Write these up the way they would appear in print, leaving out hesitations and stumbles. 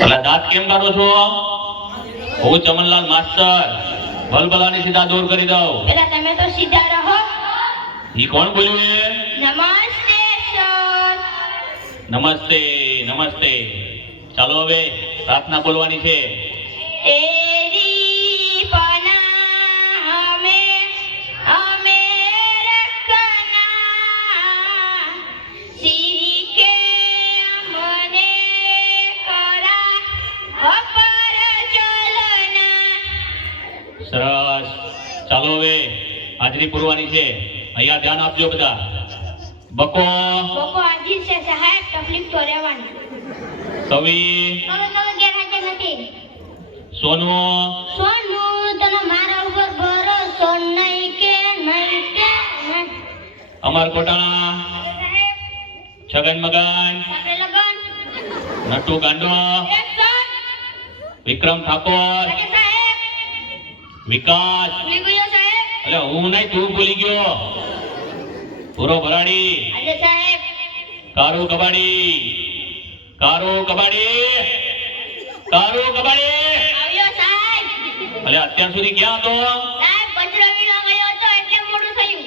અલા દાંત કેમ કાઢો છો? હું ચમનલાલ માસ્ટર ભલભલાને સીધા દૂર કરી દઉં. પેલા તમે તો સીધા રહો. ઈ કોણ બોલ્યું એ? નમસ્તે સર. નમસ્તે નમસ્તે. ચાલો હવે પ્રાર્થના બોલવાની છે. તેરી પના અમે રખના શ્રી કે મને કરા અપર ચલના. સરસ. ચાલો હવે હાજરી પૂરવાની છે. અહીંયા ધ્યાન આપજો બધા. બકો બકો આજી છે સાહેબ, તકલીફ તો રહેવાની. કવિ તમે ગેરહાજર નથી. સોનુ સોનું તને મારા ઉપર ભરોસો નહીં કે નહીં. અમર કોટાણા સાહેબ છગન મગન આપણે લગન નટુ ગાંડો એક્શન. વિક્રમ ઠાકોર આજે સાહેબ વિકાસ. ભૂલી ગયો સાહેબ. અલે હું નહીં, તું ભૂલી ગયો. પૂરો ભરાડી આજે સાહેબ કારો કબાડી કારો કબાડી કારો કબાડી. આવ્યો સાહેબ. અલે અત્યાર સુધી ક્યાં હતો? સાહેબ કચરો વીણવા ગયો હતો એટલે મોડું થયું.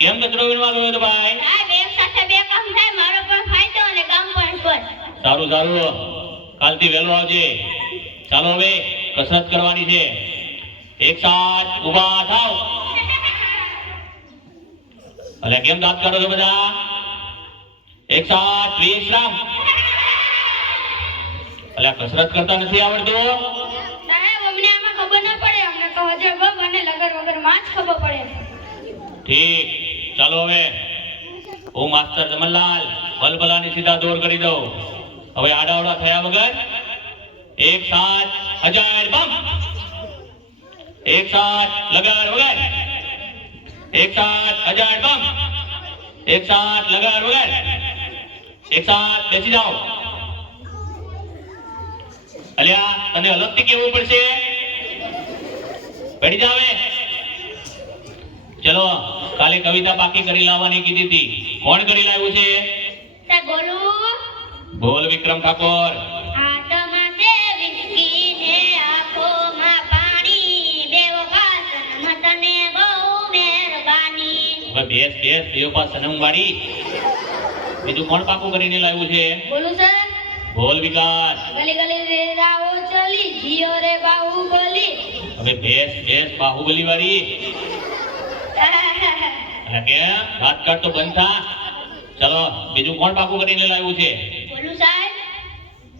કેમ કચરો વીણવા ગયો હતો ભાઈ? સાહેબ એક સાથે બે કામ થાય, મારો પણ ફાયદો અને ગામ પણ સ્વચ્છ. સારું સારું, કાલથી વહેલો આવજે. ચાલો હવે કસરત કરવાની છે. એક સાથ ઊભા થાવ. અલે કેમ દાંત કાઢો છો બધા? એક સાથ વિશ્રામ. અલે કસરત કરતા નથી આવડતું? સાહેબ અમને આમાં ખબર ન પડે, અમને કહો જે બબ અને લગર વગર માં જ ખબર પડે. ઠીક. ચાલો હવે હું માસ્ટર જમનલાલ ભલભલાની સીધા દોર કરી દઉં. હવે આડાવડા થયા વગર એક સાથ હજાર બમ. એક સાથ લગાર વગર. એક સાથ હજાર બમ. એક સાથ લગાર વગર. એક સાથ બેસી જાઓ. અલ્યા તને અલગથી કેવું પડશે. બેઠી જાવે. ચલો કાલે કવિતા પાકી કરી લાવવાની કીધી હતી. કોણ કરી લાવ્યું છે? સાહેબ બોલું. બોલ વિક્રમ ઠાકોર. આટમાં છે વિસ્કી ને આંખોમાં પાણી, બેવો કાસનમાં તને બહુ મહેરબાની. હવે બેસ બેસ દેવપા સનમ વાળી. બીજું કોણ પાકું કરીને લાવ્યું છે? બોલું સર. બોલ વિકાસ. ગલી ગલી રે રાવો ચલી જીઓ રે બાહુબલી. હવે બેસ બેસ બાહુબલી વાળી. અલા કેમ વાત કાઢ તો બંધ થા. ચલો બીજું કોણ પાકું કરીને લાવ્યું છે? બોલું સાહેબ.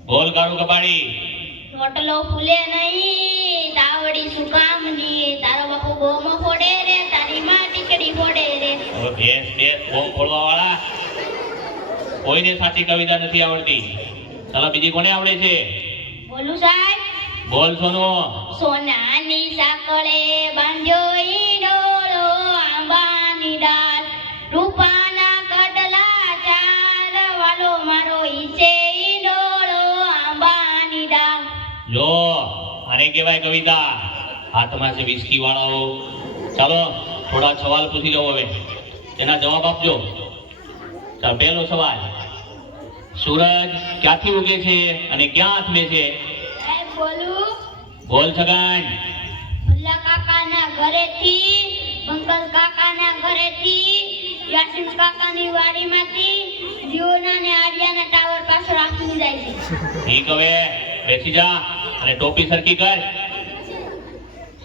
બોલ કાળુ કબાડી. રોટલો ફૂલે નહીં તાવડી શું કામની, તારો બાપુ ગોમો ફોડે રે, તારી માં ટીકડી ફોડે રે. હવે બેસ બેસ ઓમ ફોડવા વાળા. કોઈને સાચી કવિતા નથી આવડતી. ચાલો બીજી કોને આવડે છે? બોલું સાહેબ. બોલ સોનુ. સોનાની સાંકળે બાંધ્યો ઈંડોળો, આંબાની ડાળ રૂપાના કડલા ચાર, વાલો મારો ઈચે ઈંડોળો આંબાની ડાળ. જો આને કહેવાય કવિતા. હાથમાં છે વિસ્કી વાળાઓ. ચાલો થોડા સવાલ પૂછી લઉં હવે, તેના જવાબ આપજો. ચાલો પહેલો સવાલ. સૂરજ ક્યાંથી ઉગે છે અને ક્યાં આથમે છે? સાહેબ બોલું. બોલ છગન. ભુલ્લા કાકાના ઘરેથી, બંકલ કાકાના ઘરેથી, યાસીન કાકાની વાડીમાંથી, જીઓના ને આર્યાના ટાવર પાછળ આખી જાય છે. ઠીક. હવે બેસી જા અને ટોપી સરખી કર.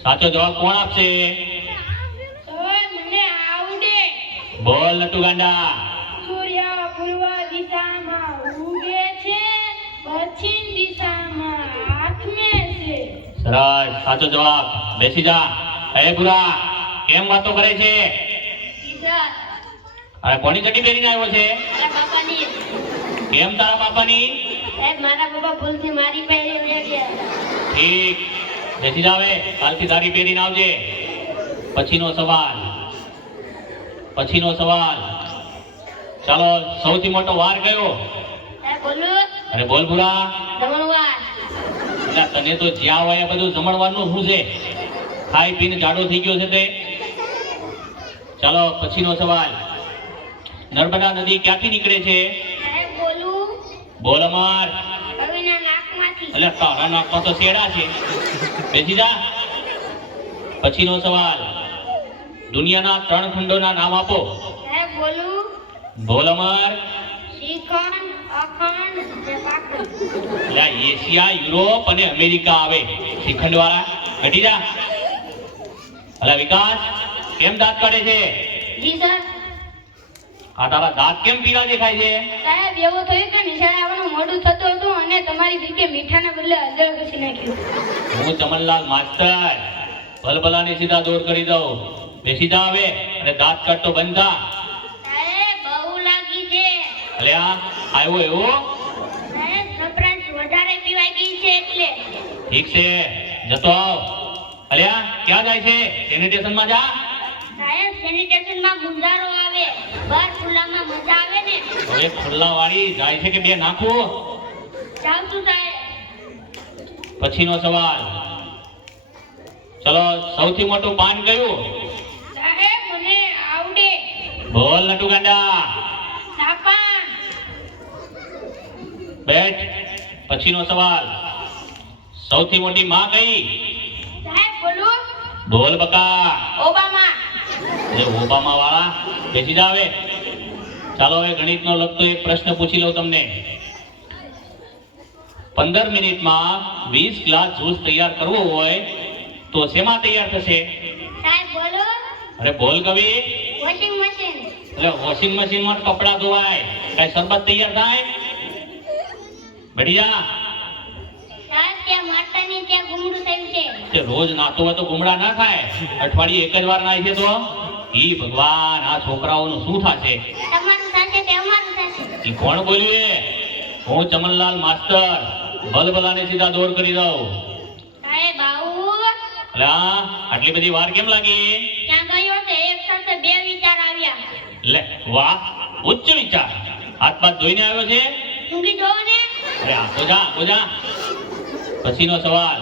સાચો જવાબ કોણ આપશે? સર મને આવડે. બોલ નટુ ગાંડા. સૂર્ય પૂર્વ દિશામાં ઉગે છે, પશ્ચિમ દિશામાં આથમે છે. સરસ, સાચો જવાબ. બેસી જા. એ બુરા કેમ વાતો કરે છે? ટીચર હવે કોની ચડ્ડી પહેરીને આવ્યો છે? મારા બાપાની. કેમ તારા બાપાની? સાહેબ મારા બાપા ભૂલથી મારી પહેરી લઈ ગયા. ઠીક. બેસી જાવે. કાલથી તારી પહેરીને આવજે. પછીનો સવાલ. પછીનો સવાલ. ચાલો સૌથી મોટો વાર કયો? સાહેબ બોલું. અરે બોલ બુરા. જમણવાર. એટલે તને તો જ્યાં હોય એ બધું જમણવારનું શું છે? ખાઈ પીને જાડો થઈ ગયો છે તે. ચાલો પછીનો સવાલ. નર્મદા નદી ક્યાંથી નીકળે છે? સાહેબ બોલું. બોલ અમર. કવિના નાકમાં નાખી. એટલે તારા નાકમાં તો શેડા છે. બેસી જા. પછીનો સવાલ, દુનિયાના 3 ખંડોના નામ આપો. સાહેબ બોલું. બોલ અમર. શ્રીખંડ, અખંડ ને પાખંડ. એટલે આ એશિયા, યુરોપ અને અમેરિકા આવે શ્રીખંડ વાળા. ઘટી જા. અલા વિકાસ, કેમ દાંત કાઢે છે? જી સર. આ તારા દાંત કેમ પીળા દેખાય છે? સાહેબ એવું થયું કે નિશાળે આવવાનું મોડું થતું હતું અને તમારી દીકરીએ મીઠાના બદલે હળદર ઘસી નાખ્યું. હું ચમનલાલ માસ્તર ભલભલાને સીધા દૂર કરી દઉં. બેસી જા હવે અને દાંત કાઢતો બંધ થા. સાહેબ બહુ લાગી છે. અલે આ આવ્યો એવો? સાહેબ સપ્રાઈઝ વધારે પીવાઈ ગઈ છે એટલે. ઠીક છે, જતો આવ. અલે આ ક્યાં જાય છે? સેનિટેશનમાં જા. સાહેબ સેનિટેશનમાં ગુંજારો આવે, બહાર ખુલ્લામાં મજા આવે ને. હવે ખુલ્લા વાળી જાય છે કે બે નાખું? ચાલતું સાહેબ. પછીનો સવાલ, ચલો સૌથી મોટું પાન કયું? સાહેબ મને આવડે. બોલ નટુ ગાંડા. સાપાન. બેઠ. પછીનો સવાલ, સૌથી મોટી માં કઈ? સાહેબ બોલું. બોલ બકા. ઓબામા. એ ઓબામા વાળા. બેસી જા હવે. ચાલો હવે ગણિતનો લગતો એક પ્રશ્ન પૂછી લઉં તમને. 15 મિનિટમાં 20 ગ્લાસ જ્યુસ તૈયાર કરવો હોય તો શેમાં તૈયાર થશે? સાહેબ બોલું. અરે બોલ કવિ. Washing machine. એટલે વોશિંગ મશીનમાં કપડા ધોવાય, કઈ શરબત તૈયાર થાય? બેઠી જા. સાહેબ ત્યાં માતાની ત્યાં ગુમડું થયું છે. તે રોજ નાતો હોય તો ગુમડા ના થાય, અઠવાડિયે એક જ વાર નાય છે તો ઈ ભગવાન, આ છોકરાઓનું શું થશે? તમારું સાથે તે અમારું સાથે. ઈ કોણ બોલ્યું? એ હું ચમનલાલ માસ્તર ભલભલાને સીધા દોર કરી દઉં. સાહેબ આવું. એટલે આટલી બધી વાર કેમ લાગી? ત્યાં ગયો તો એક સાથે 2 વિચાર આવ્યા. લે વાહ, ઉચ્ચ વિચાર. હાથ પાથ ધોઈને આવ્યો છે? ઊંઘી જોવો ને. અરે આ ગોજા. પછીનો સવાલ,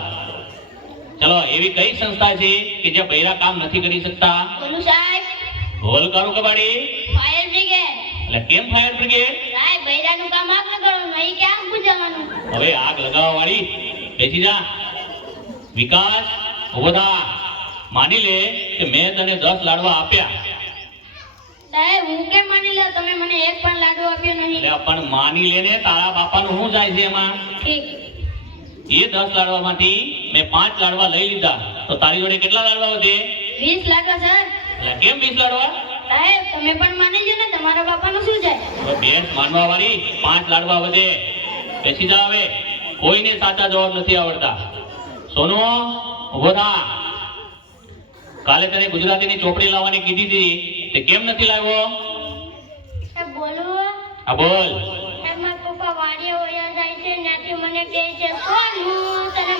ચલો એવી કઈ સંસ્થા છે કે જે બૈરા કામ નથી કરી શકતા? બોલું સાહેબ. બોલ કરું કબાડી. Fire brigade. એટલે કેમ ફાયર બ્રિગેડ? સાહેબ બૈરાનું કામ આગ લગાડવાનું, અહીં ક્યાં પૂજવાનું. હવે આગ લગાવવા વાળી. બેસી જા. વિકાસ, ઉભો થા. માની લે કે મેં તને 10 લાડવા આપ્યા. સાહેબ હું કેમ માની લો, તમે મને એક પણ લાડુ આપ્યો નહીં. એટલે પણ માની લે ને, તારા બાપાનું શું જાય છે એમાં? ઠીક. એ 10 લાડવામાંથી મેં 5 લાડવા લઈ લીધા તો તારી જોડે કેટલા લાડવા વધે? 20 લાડવા સર. એટલે કેમ 20 લાડવા? સાહેબ તમે પણ માની લો ને, તમારા બાપાનું શું જાય. હવે બેસ માનવા વાળી, 5 લાડવા વધે. બેસી જા હવે. કોઈને સાચા જવાબ નથી આવડતા. સોનુ, ઉભો થા. કાલે તને ગુજરાતીની ચોપડી લાવવાની કીધી હતી, તે કેમ નથી લાવ્યો? સાહેબ બોલું. હા બોલ. સાહેબ મારા પપ્પા વાડીએ વયા જાય છે, ત્યાંથી મને કહે છે સોનું તને